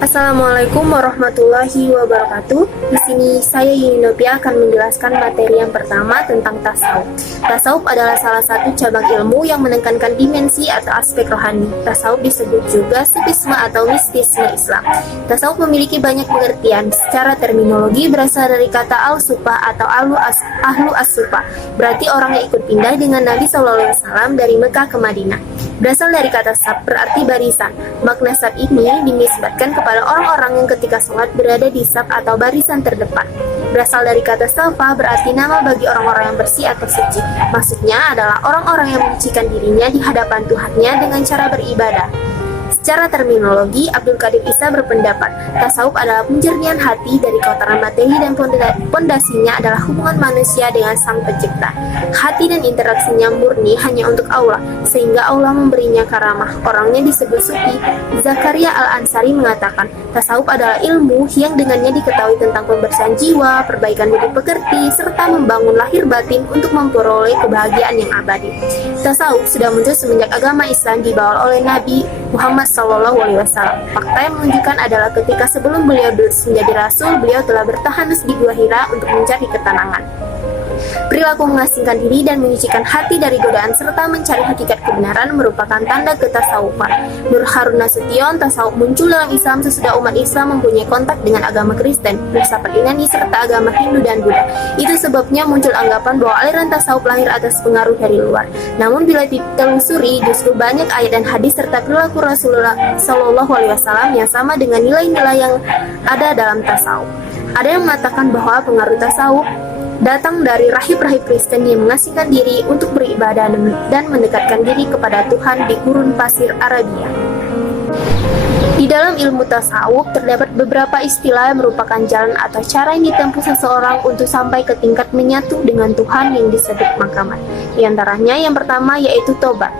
Assalamualaikum warahmatullahi wabarakatuh. Di sini saya Yunopia akan menjelaskan materi yang pertama tentang tasawuf. Tasawuf adalah salah satu cabang ilmu yang menekankan dimensi atau aspek rohani. Tasawuf disebut juga sufisme atau mistisme Islam. Tasawuf memiliki banyak pengertian. Secara terminologi berasal dari kata al-sufa atau ahlu as-sufa. Berarti orang yang ikut pindah dengan Nabi SAW dari Mekah ke Madinah. Berasal dari kata sab, berarti barisan. Makna sab ini dinisbatkan kepada orang-orang yang ketika sholat berada di sab atau barisan terdepan. Berasal dari kata safa, berarti nama bagi orang-orang yang bersih atau suci. Maksudnya adalah orang-orang yang menyucikan dirinya di hadapan Tuhannya dengan cara beribadah. Secara terminologi, Abdul Qadir Isa berpendapat, tasawuf adalah penjernihan hati dari kotoran materi dan pondasinya adalah hubungan manusia dengan Sang Pencipta. Hati dan interaksinya murni hanya untuk Allah, sehingga Allah memberinya karamah. Orangnya disebut sufi. Zakaria Al-Ansari mengatakan, tasawuf adalah ilmu yang dengannya diketahui tentang pembersihan jiwa, perbaikan budi pekerti, serta membangun lahir batin untuk memperoleh kebahagiaan yang abadi. Tasawuf sudah muncul semenjak agama Islam dibawa oleh Nabi Muhammad SAW. Fakta yang menunjukkan adalah ketika sebelum beliau menjadi rasul, beliau telah bertahanus di Gua Hira untuk mencari ketenangan. Perilaku mengasingkan diri dan menyucikan hati dari godaan serta mencari hakikat kebenaran merupakan tanda ketasawufan. Nur Harun Nasution, tasawuf muncul dalam Islam sesudah umat Islam mempunyai kontak dengan agama Kristen, filsafat Yunani serta agama Hindu dan Buddha. Itu sebabnya muncul anggapan bahwa aliran tasawuf lahir atas pengaruh dari luar. Namun bila ditelusuri, justru banyak ayat dan hadis serta perilaku Rasulullah SAW yang sama dengan nilai-nilai yang ada dalam tasawuf. Ada yang mengatakan bahwa pengaruh tasawuf datang dari rahib-rahib Kristen yang mengasingkan diri untuk beribadah dan mendekatkan diri kepada Tuhan di gurun pasir Arabia. Di dalam ilmu tasawuf terdapat beberapa istilah yang merupakan jalan atau cara yang ditempuh seseorang untuk sampai ke tingkat menyatu dengan Tuhan yang disebut makamat. Di antaranya yang pertama yaitu tobat.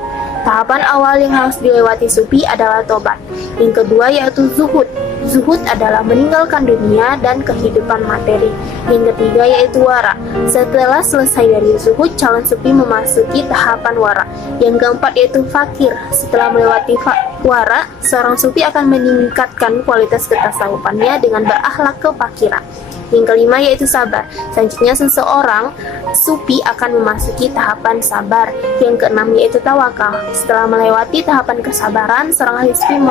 Tahapan awal yang harus dilewati sufi adalah tobat. Yang kedua yaitu zuhud. Zuhud adalah meninggalkan dunia dan kehidupan materi. Yang ketiga yaitu wara. Setelah selesai dari zuhud, calon sufi memasuki tahapan wara. Yang keempat yaitu fakir. Setelah melewati wara, seorang sufi akan meningkatkan kualitas ketasawufannya dengan berakhlak kefakiran. Yang kelima yaitu sabar. Selanjutnya seseorang sufi akan memasuki tahapan sabar. Yang keenam yaitu tawakal. Setelah melewati tahapan kesabaran, seorang ahli sufi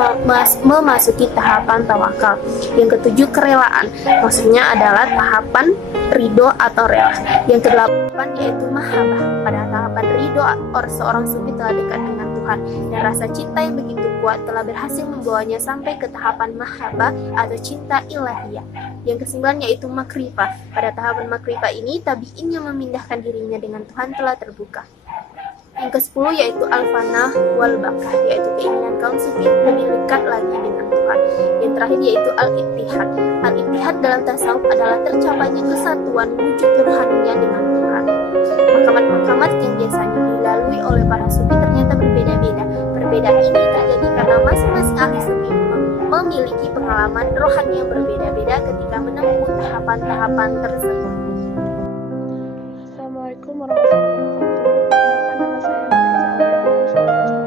memasuki tahapan tawakal. Yang ketujuh kerelaan. Maksudnya adalah tahapan ridho atau rela. Yang kedelapan yaitu mahabbah. Pada tahapan ridho, seorang sufi telah dekat dengan Tuhan dan rasa cinta yang begitu kuat telah berhasil membawanya sampai ke tahapan mahabbah atau cinta ilahiyah. Yang kesembilan yaitu makrifah. Pada tahapan makrifah ini, tabi'in yang memindahkan dirinya dengan Tuhan telah terbuka. Yang ke-10 yaitu al-fanah wal bakah, yaitu keinginan kaum sufi lebih dekat lagi dengan Tuhan. Yang terakhir yaitu al-ittihad. Al-ittihad dalam tasawuf adalah tercapainya kesatuan wujud rohaninya dengan Tuhan. Makamat-makamat yang biasanya dilalui oleh para sufi ternyata berbeda-beda. Perbedaan ini terjadi karena masing-masing ahli sufi memiliki pengalaman rohani yang berbeda-beda ketika menempuh tahapan-tahapan tersebut. Assalamualaikum warahmatullahi wabarakatuh. Nama saya Al-Fawzaz,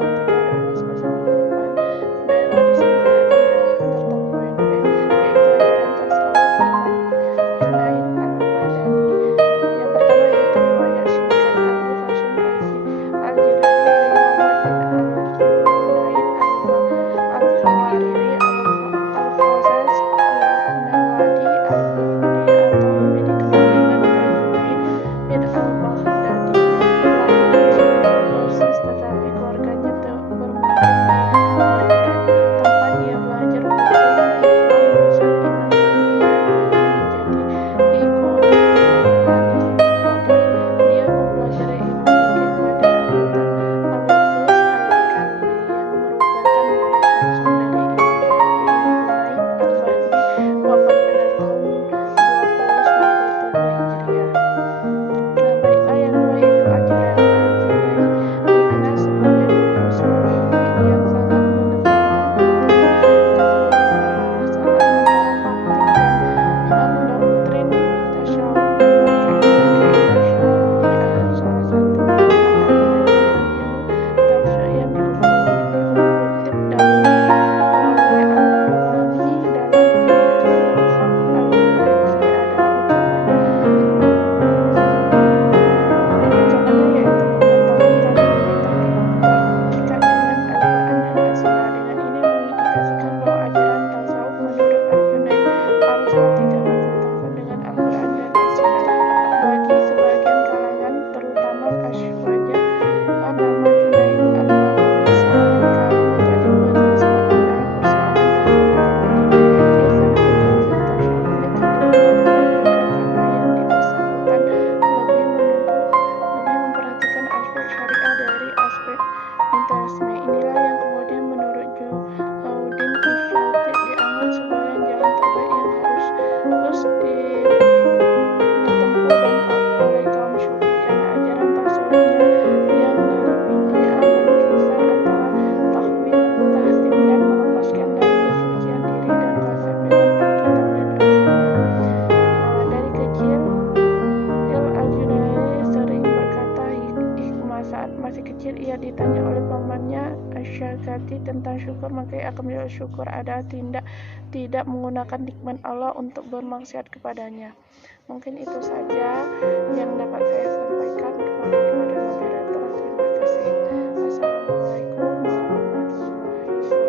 akan menjual syukur adalah tidak menggunakan nikmat Allah untuk bermaksiat kepadanya. Mungkin itu saja yang dapat saya sampaikan. Kepada moderator, terima kasih. Assalamualaikum warahmatullahi wabarakatuh.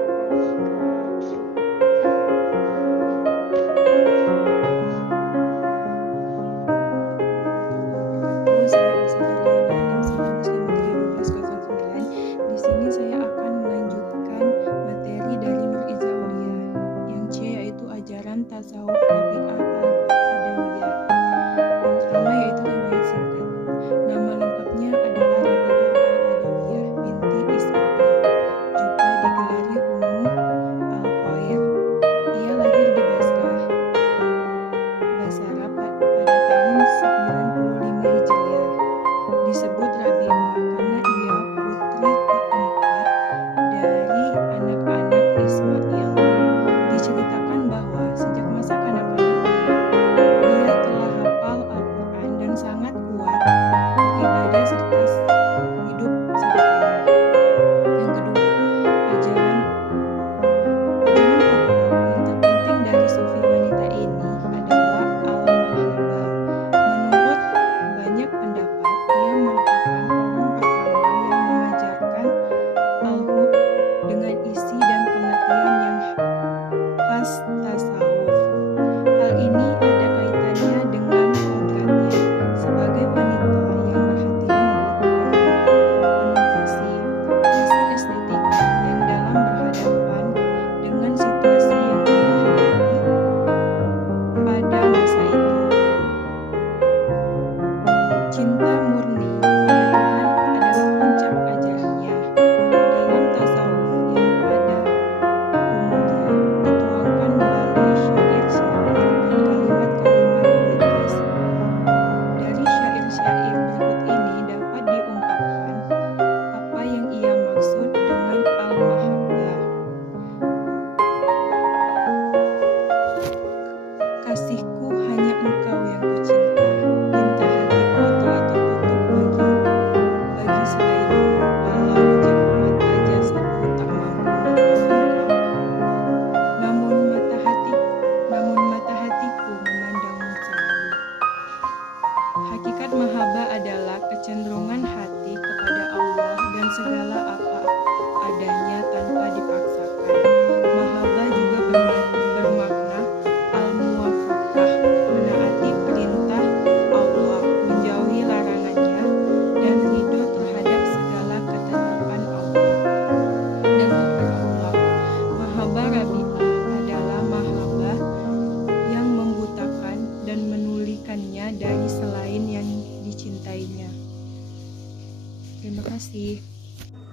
Saya Elsa Berliana, NIM 19531209. Di sini saya akan melanjutkan materi dari Nur Iza Aulia yang C, yaitu ajaran tasawuf Rabi'ah al-Adawiyah. Yang pertama yaitu riwayat singkat. Nama lengkapnya adalah Rabi'ah al-Adawiyah binti Ismail, juga digelari Ummu al-Khair. Ia lahir di Basrah pada tahun 95 Hijriah. Disebut Rabi'ah karena ia putri keempat dari anak-anak Ismail. Diceritakan bahwa sejak masa kanak-kanaknya, dia telah hafal Al-Quran dan sangat kuat beribadah serta hidup sederhana. Yang kedua, ajaran pokok yang terpenting dari sufi wanita ini adalah al-mahabbah. Menurut banyak pendapat, ia merupakan orang pertama yang mengajarkan al-hub dengan isi dan pengertian yang khas tasawuf. Hal ini ada kaitannya dengan kodratnya sebagai wanita yang berhati lembut dan penuh kasih, rasa estetika yang dalam berhadapan dengan situasi yang ia hadapi pada masa itu. Cinta murni pada Tuhan adalah puncak ajarannya. Dalam tasawuf yang pada umumnya dituangkan melalui syair-syair dan kalimat-kalimat puitis. Dari syair-syair berikut ini dapat diungkapkan apa yang ia maksud dengan al-mahabbah. Kasihku hanya engkau yang kucinta, pinta hatiku telah tertutup bagi selainmu, walau jeruk mata jasadku tak mampu menemukan engkau. Namun mata hatiku memandangmu selalu. Hakikat mahabbah adalah kecenderungan hati kepada Allah dan segala apa adanya tanpa dipaksakan. Mahabbah juga bermakna al-muwafaqah, menaati perintah Allah, menjauhi larangannya, dan ridho terhadap segala ketetapan Allah. Dan berakhlak. Mahabbah Rabi'ah adalah mahabbah yang membutakan dan menulikannya dari selain yang dicintainya. Terima kasih.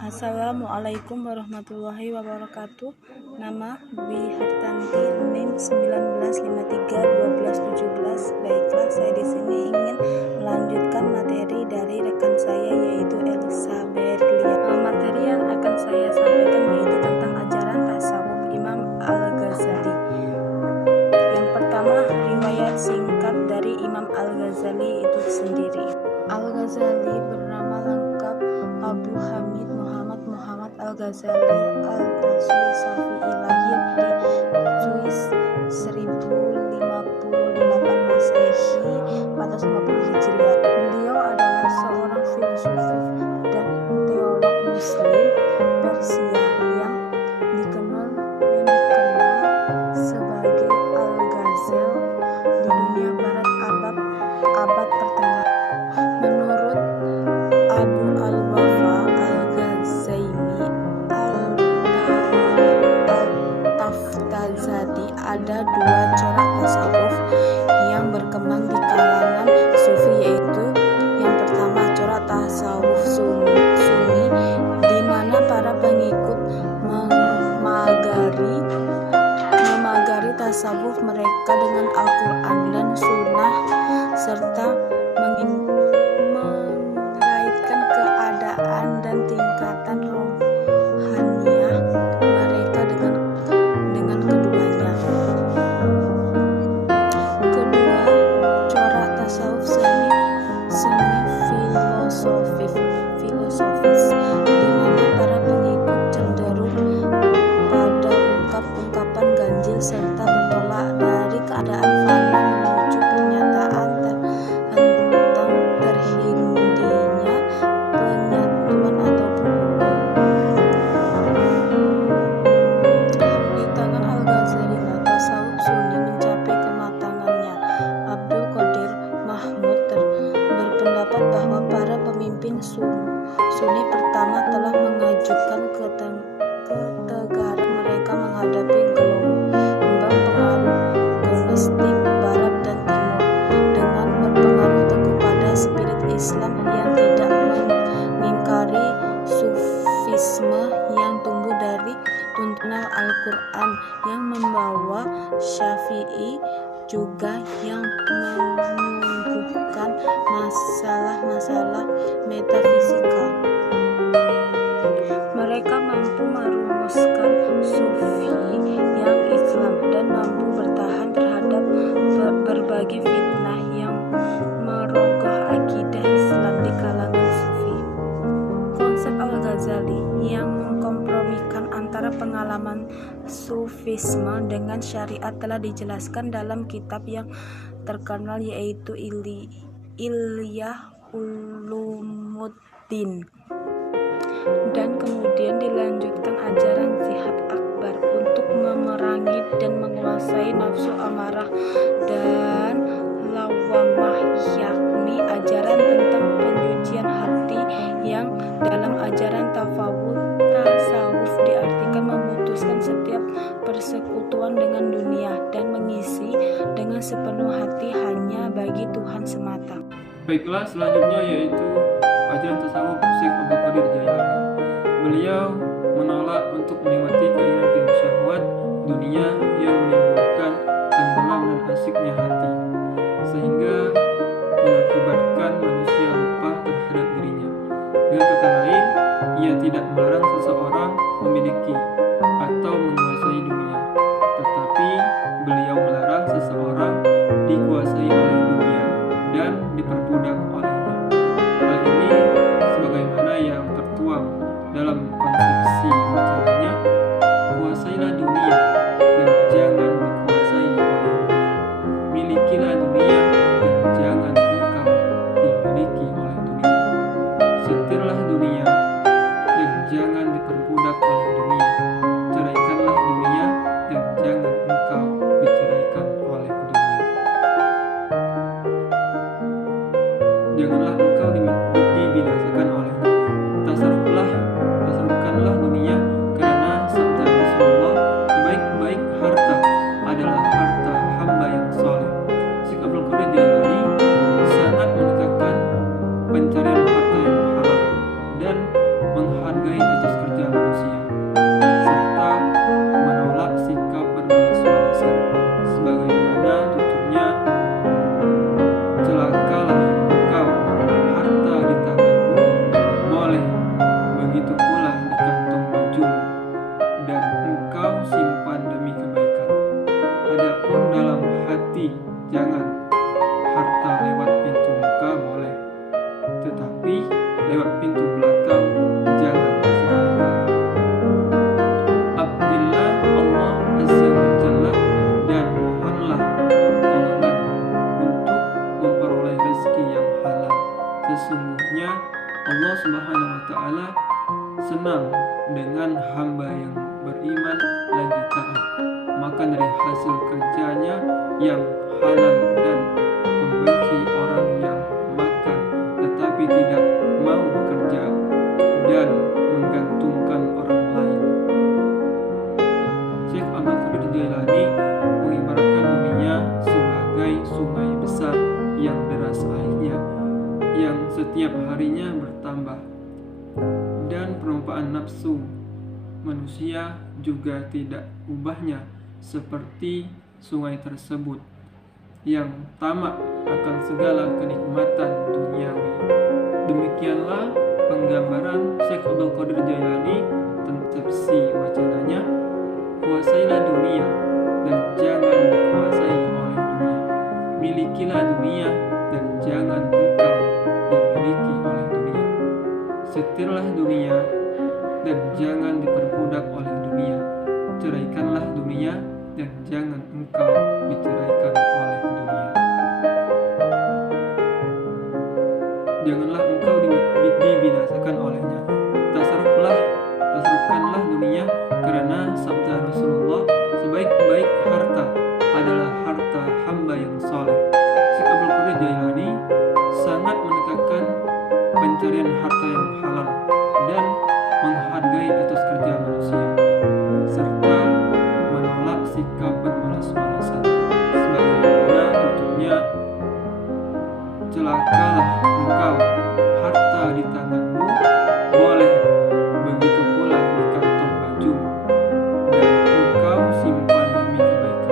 Assalamualaikum warahmatullahi wabarakatuh. Nama Dwi Hartanti, NIM 19531217. Baiklah, saya di sini ingin melanjutkan materi dari rekan saya yaitu Elsa Berliana. Materi yang akan saya sampaikan yaitu tentang ajaran tasawuf Imam Al-Ghazali. Yang pertama, riwayat singkat dari Imam Al-Ghazali itu sendiri. Al-Ghazali bernama lengkap Abu Hamid Muhammad Al-Ghazali Al-Taswi Syafi'i, lahir di Swiss 1058 Masehi 450 Hijriah. Beliau adalah seorang filsuf dan teolog Muslim Persia yang dikenal sebagai Al-Ghazal di dunia barat abad pertengahan. Menurut Abu al-Wafa al-Ghazaimi al-Taftazadi, ada dua corak tasawuf yang berkembang di kalangan sufi, yaitu yang pertama corak tasawuf Sunni, di mana para pengikut memagari tasawuf mereka dengan Al-Quran dan Sunnah serta mengaitkan keadaan dan tingkatan rohaniah mereka dengan keduanya. Kedua, corak tasawuf semi filosofis, di mana para pengikut cenderung pada bahwa Syafi'i juga yang menyuguhkan masalah-masalah metafisika. Mereka mampu merumuskan sufi yang Islam dan mampu bertahan terhadap berbagai fitnah yang merogoh akidah Islam di kalangan sufi. Konsep Al-Ghazali yang mengkompromikan antara pengalaman sufisme dengan syariat telah dijelaskan dalam kitab yang terkenal yaitu Ilyah Ulumuddin, dan kemudian dilanjutkan ajaran Jihad Akbar untuk memerangi dan menguasai nafsu amarah dan lawamah, yakni ajaran tentang penyucian hati yang dalam ajaran tasawuf diartikan memutuskan setiap persekutuan dengan dunia dan mengisi dengan sepenuh hati hanya bagi Tuhan semata. Baiklah, selanjutnya yaitu ajaran tasawuf Syekh Abdul Qadir Jailani. Beliau menolak untuk menikmati keinginan syahwat dunia yang menimbulkan tenggelam dan asiknya hati, sehingga mengakibatkan manusia lupa terhadap dirinya. Dengan kata lain, ia tidak melarang seseorang memiliki atau menguasai dunia, tetapi beliau melarang seseorang dikuasai oleh dunia dan diperbudak olehnya. Hal ini sebagaimana yang tertuang dalam konsepsi wacananya, kuasailah dunia dan jangan dikuasai oleh dunia. Milikilah dunia dan jangan engkau dimiliki oleh dunia. Setirlah dunia dan jangan diperbudak oleh dunia. Ceraikanlah dunia dan jangan engkau diceraikan oleh dunia. Janganlah engkau dibinasakan olehnya. Tasarrufkanlah dunia, karena sabda Rasulullah, sebaik-baik harta adalah harta hamba yang soleh. Syekh Abdul Qadir Jailani sangat menekankan pencarian harta yang halal dan menghargai atas kerja manusia, serta menolak sikap bermalas-malasan, sebagaimana tuturnya, celakalah engkau, harta di tanganmu boleh, begitu pula di kantong bajumu, dan engkau simpan demi kebaikan. Adapun dalam hati, jangan. Harta lewat pintu muka boleh, tetapi lewat pintu belakang jangan sekali-kali. Abdillah Allah Azza wa Jalla dan mohonlah pertolongan untuk memperoleh rezeki yang halal. Sesungguhnya Allah Subhanahu wa Ta'ala senang dengan hamba yang beriman lagi taat, makan dari hasil kerjanya yang halal, dan membenci orang yang makan tetapi tidak mau bekerja dan menggantungkan orang lain. Syekh Abdul Qadir Jailani mengibaratkan dunia sebagai sungai besar yang deras airnya, yang setiap harinya bertambah, dan penumpaan nafsu manusia juga tidak ubahnya seperti sungai tersebut yang tamak akan segala kenikmatan duniawi. Demikianlah penggambaran Syekh Abdul Qadir Jailani konsepsi wacananya, kuasailah dunia dan jangan dikuasai oleh dunia. Milikilah dunia dan jangan engkau dimiliki oleh dunia. Setirlah dunia dan jangan diperbudak oleh dunia. Ceraikanlah dunia dan jangan engkau diceraikan oleh dunia. Janganlah engkau dibinasakan olehnya. Tasarrufkanlah dunia, karena sabda Rasulullah, sebaik-baik harta adalah harta hamba yang soleh. Syekh Abdul Qadir Jailani sangat menekankan pencarian harta yang halal dan menghargai atas kerja manusia, serta menolak sikap bermalas-malasan, sebagaimana tuturnya, celakalah engkau, harta di tanganmu boleh, begitu pula di kantong bajumu, dan engkau simpan demi kebaikan.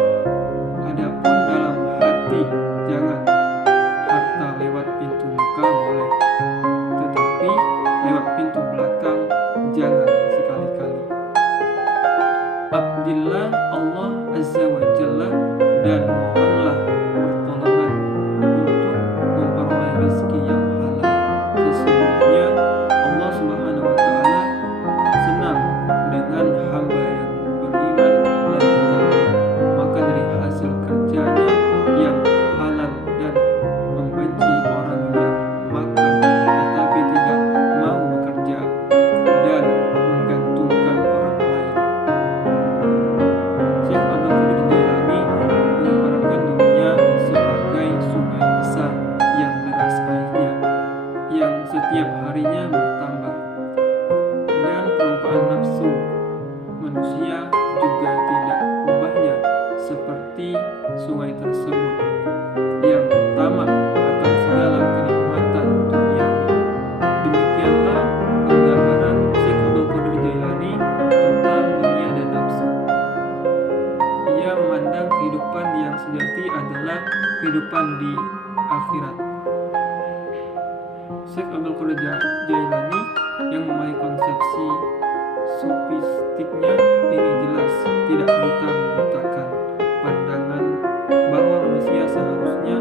sungai tersebut yang tamak akan segala kenikmatan duniawi. Demikianlah penggambaran Syekh Abdul Qadir Jailani tentang dunia dan nafsu. Ia memandang kehidupan yang sejati adalah kehidupan di akhirat. Syekh Abdul Qadir Jailani yang memahami konsepsi sufistiknya ini jelas tidak buta membutakan pandangan bahwa manusia seharusnya